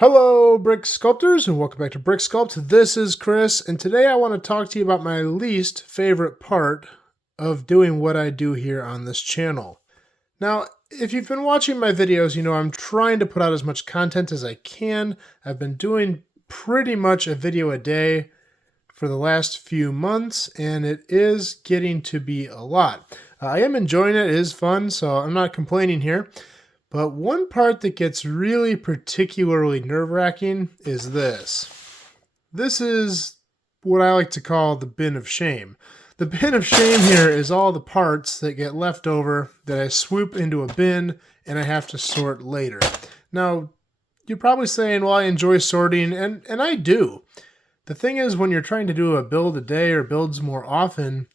Hello, Brick Sculptors, and welcome back to Brick Sculpt. This is Chris, and today I want to talk to you about my least favorite part of doing what I do here on this channel. Now, if you've been watching my videos, you know I'm trying to put out as much content as I can. I've been doing pretty much a video a day for the last few months, and it is getting to be a lot. I am enjoying it. It is fun, so I'm not complaining here. But one part that gets really particularly nerve-wracking is this. This is what I like to call the bin of shame. The bin of shame here is all the parts that get left over that I swoop into a bin and I have to sort later. Now, you're probably saying, well, I enjoy sorting, and I do. The thing is, when you're trying to do a build a day or builds more often,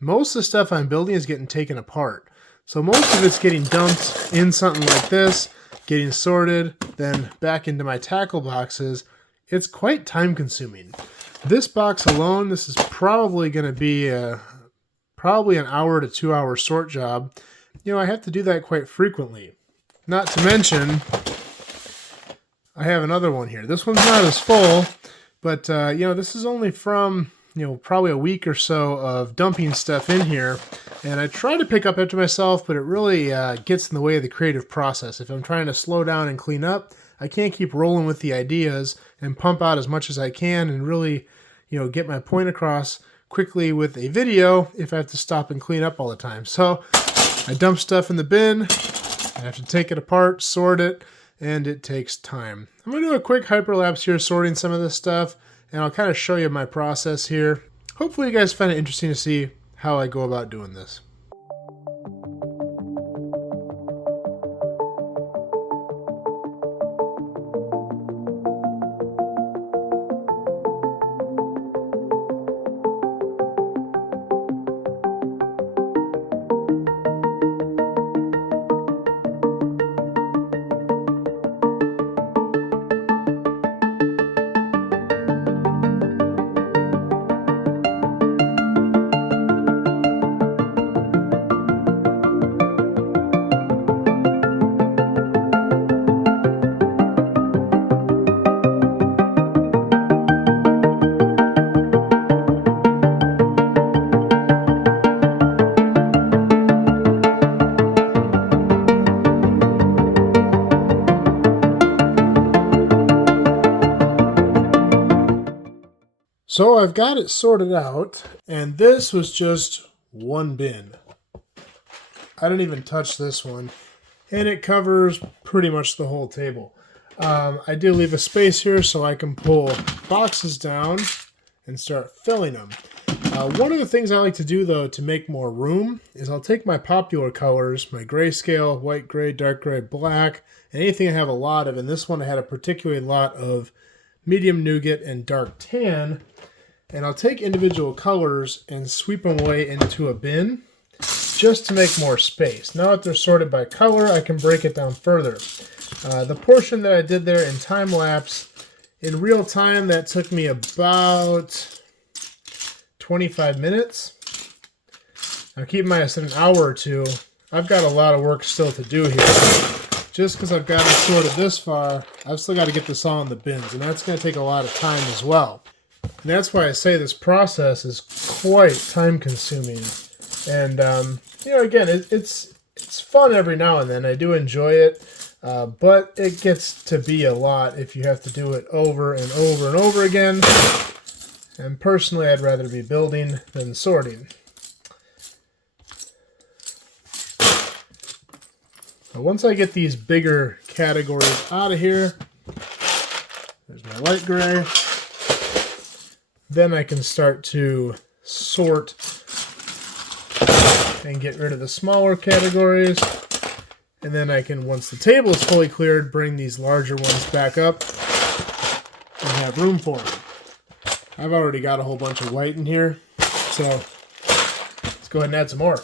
most of the stuff I'm building is getting taken apart. So most of it's getting dumped in something like this, getting sorted, then back into my tackle boxes. It's quite time consuming. This box alone, this is probably going to be probably an hour to 2 hour sort job. You know, I have to do that quite frequently. Not to mention, I have another one here. This one's not as full, but you know, this is only from, you know, probably a week or so of dumping stuff in here. And I try to pick up after myself, but it really gets in the way of the creative process. If I'm trying to slow down and clean up, I can't keep rolling with the ideas and pump out as much as I can and really, you know, get my point across quickly with a video if I have to stop and clean up all the time. So I dump stuff in the bin, I have to take it apart, sort it, and it takes time. I'm going to do a quick hyperlapse here sorting some of this stuff, and I'll kind of show you my process here. Hopefully you guys find it interesting to see how I go about doing this. So I've got it sorted out, and this was just one bin. I didn't even touch this one, and it covers pretty much the whole table. I did leave a space here so I can pull boxes down and start filling them. One of the things I like to do, though, to make more room is I'll take my popular colors, my grayscale, white, gray, dark gray, black, and anything I have a lot of. And this one I had a particularly lot of medium nougat and dark tan. And I'll take individual colors and sweep them away into a bin just to make more space. Now that they're sorted by color, I can break it down further. The portion that I did there in time lapse, in real time, that took me about 25 minutes. Now keep in mind I said an hour or two. I've got a lot of work still to do here. Just because I've got it sorted this far, I've still got to get this all in the bins, and that's going to take a lot of time as well. And that's why I say this process is quite time consuming. And, you know, again, it's fun every now and then. I do enjoy it, but it gets to be a lot if you have to do it over and over and over again. And personally, I'd rather be building than sorting. Now, once I get these bigger categories out of here, there's my light gray. Then I can start to sort and get rid of the smaller categories. And then I can, once the table is fully cleared, bring these larger ones back up and have room for them. I've already got a whole bunch of white in here, so let's go ahead and add some more.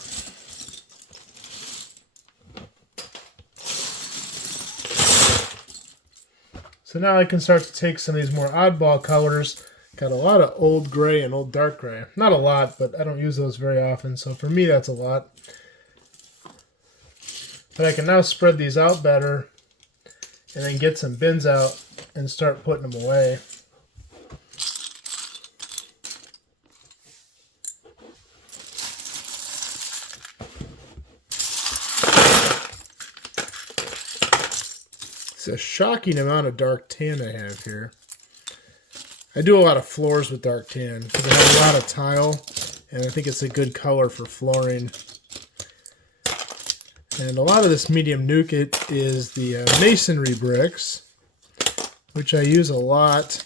So now I can start to take some of these more oddball colors. Got a lot of old gray and old dark gray. Not a lot, but I don't use those very often, so for me that's a lot. But I can now spread these out better and then get some bins out and start putting them away. It's a shocking amount of dark tan I have here. I do a lot of floors with dark tan because I have a lot of tile, and I think it's a good color for flooring. And a lot of this medium nuke is the masonry bricks, which I use a lot.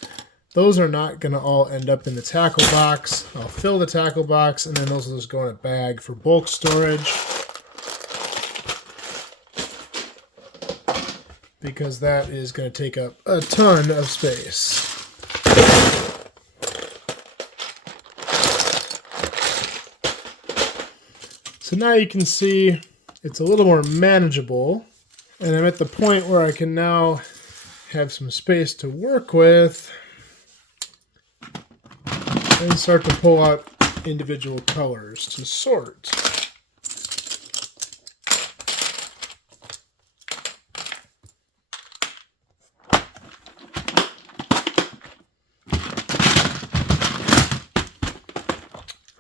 Those are not going to all end up in the tackle box. I'll fill the tackle box, and then those will just go in a bag for bulk storage, because that is going to take up a ton of space. So now you can see it's a little more manageable, and I'm at the point where I can now have some space to work with and start to pull out individual colors to sort.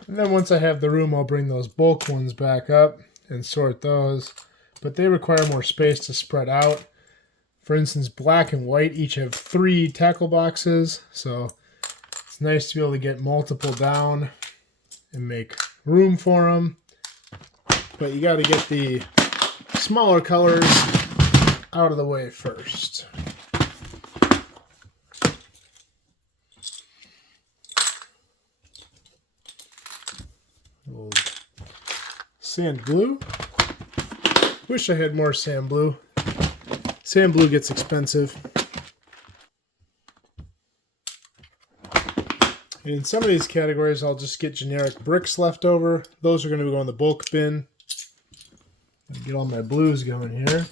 And then once I have the room, I'll bring those bulk ones back up and sort those. But they require more space to spread out. For instance, black and white each have 3 tackle boxes. So it's nice to be able to get multiple down and make room for them. But you got to get the smaller colors out of the way first. Sand blue. Wish I had more sand blue. Sand blue gets expensive. And in some of these categories, I'll just get generic bricks left over. Those are going to go in the bulk bin. Get all my blues going here.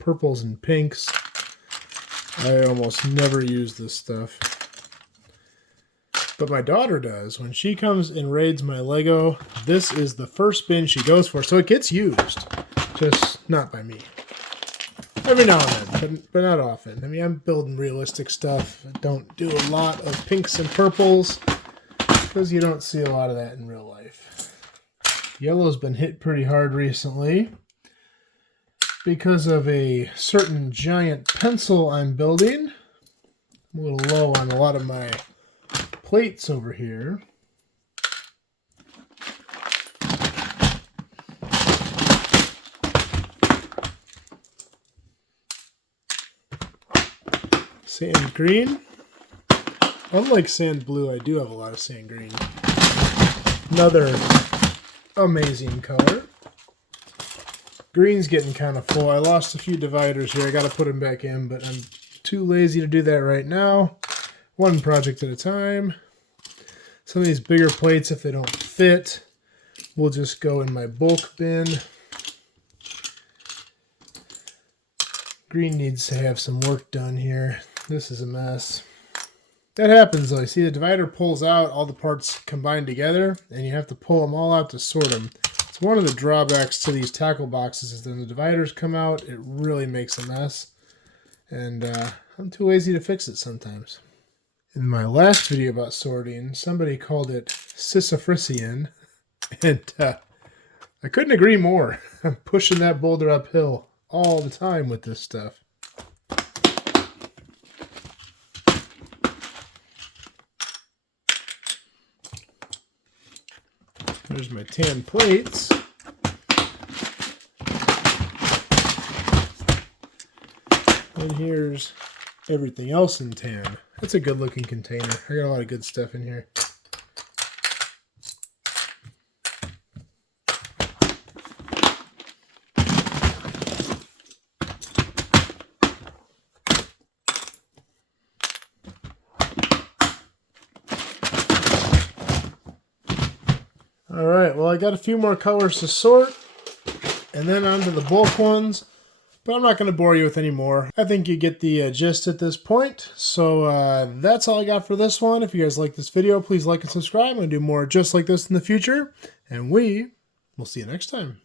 Purples and pinks. I almost never use this stuff, but my daughter does. When she comes and raids my Lego, this is the first bin she goes for, so it gets used, just not by me. Every now and then, but not often. I mean, I'm building realistic stuff. I don't do a lot of pinks and purples because you don't see a lot of that in real life. Yellow's been hit pretty hard recently because of a certain giant pencil I'm building. I'm a little low on a lot of my plates over here. Sand green. Unlike sand blue, I do have a lot of sand green. Another amazing color. Green's getting kind of full. I lost a few dividers here. I got to put them back in, but I'm too lazy to do that right now. One project at a time. Some of these bigger plates, if they don't fit, will just go in my bulk bin. Green needs to have some work done here. This is a mess. That happens though. You see the divider pulls out, all the parts combine together, and you have to pull them all out to sort them. It's one of the drawbacks to these tackle boxes is when the dividers come out, it really makes a mess. And I'm too lazy to fix it sometimes. In my last video about sorting, somebody called it Sisyphusian, and I couldn't agree more. I'm pushing that boulder uphill all the time with this stuff. There's my tan plates. And here's everything else in tan. That's a good looking container. I got a lot of good stuff in here. Alright, well I got a few more colors to sort, and then onto the bulk ones. But I'm not going to bore you with any more. I think you get the gist at this point. So that's all I got for this one. If you guys like this video, please like and subscribe. I'm going to do more just like this in the future. And we will see you next time.